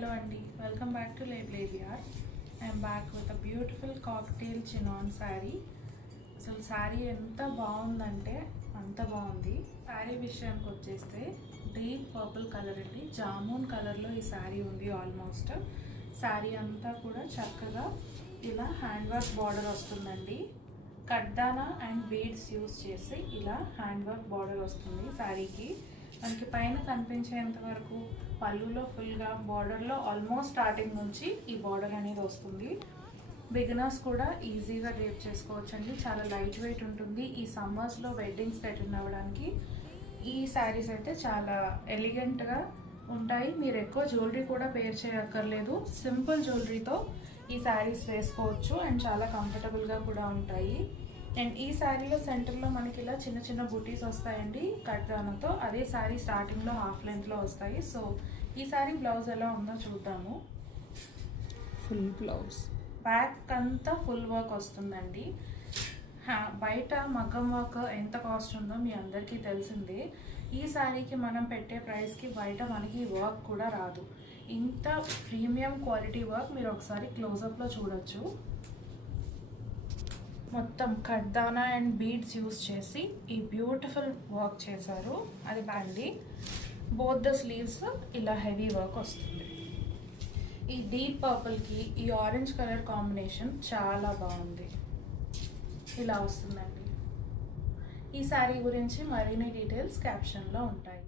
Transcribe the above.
Hello Andy, welcome back to Lablaviar. I am back with a beautiful cocktail chinon saree. అసలు శారీ ఎంత బాగుందంటే అంత బాగుంది. శారీ విషయానికి వచ్చేస్తే డీప్ పర్పుల్ కలర్ అండి, జామూన్ కలర్లో ఈ శారీ ఉంది. ఆల్మోస్ట్ శారీ అంతా కూడా చక్కగా ఇలా హ్యాండ్ వర్క్ బార్డర్ వస్తుందండి. కడ్దానా అండ్ బీడ్స్ యూస్ చేసి ఇలా హ్యాండ్ వర్క్ బార్డర్ వస్తుంది శారీకి. మనకి పైన కనిపించేంత వరకు పళ్ళులో ఫుల్గా బార్డర్లో ఆల్మోస్ట్ స్టార్టింగ్ నుంచి ఈ బార్డర్ అనేది వస్తుంది. బిగినర్స్ కూడా ఈజీగా డ్రేప్ చేసుకోవచ్చు అండి. చాలా లైట్ వెయిట్ ఉంటుంది. ఈ సమ్మర్స్లో వెడ్డింగ్స్కి అటెండ్ అవ్వడానికి ఈ శారీస్ అయితే చాలా ఎలిగెంట్గా ఉంటాయి. మీరు ఎక్కువ జ్యువెలరీ కూడా పేర్ చేయక్కర్లేదు. సింపుల్ జ్యువెలరీతో ఈ శారీస్ వేసుకోవచ్చు అండ్ చాలా కంఫర్టబుల్గా కూడా ఉంటాయి. అండ్ ఈ శారీలో సెంటర్లో మనకి ఇలా చిన్న చిన్న బూటీస్ వస్తాయండి కట్దానంతో. అదే శారీ స్టార్టింగ్లో హాఫ్ లెంత్లో వస్తాయి. సో ఈ శారీ బ్లౌజ్ ఎలా ఉందో చూద్దాము. ఫుల్ బ్లౌజ్, బ్యాక్ అంతా ఫుల్ వర్క్ వస్తుందండి. బయట మగ్గం వర్క్ ఎంత కాస్ట్ ఉందో మీ అందరికీ తెలిసిందే. ఈ శారీకి మనం పెట్టే ప్రైస్కి బయట మనకి వర్క్ కూడా రాదు. ఇంత ప్రీమియం క్వాలిటీ వర్క్ మీరు ఒకసారి క్లోజప్లో చూడొచ్చు. మొత్తం కడ్దానా అండ్ బీడ్స్ యూస్ చేసి ఈ బ్యూటిఫుల్ వర్క్ చేశారు. అది బ్యాండి బోత్ ద స్లీవ్స్ ఇలా హెవీ వర్క్ వస్తుంది. ఈ డీప్ పర్పుల్కి ఈ ఆరెంజ్ కలర్ కాంబినేషన్ చాలా బాగుంది. ఇలా వస్తుందండి. ఈ శారీ గురించి మరిన్ని డీటెయిల్స్ క్యాప్షన్లో ఉంటాయి.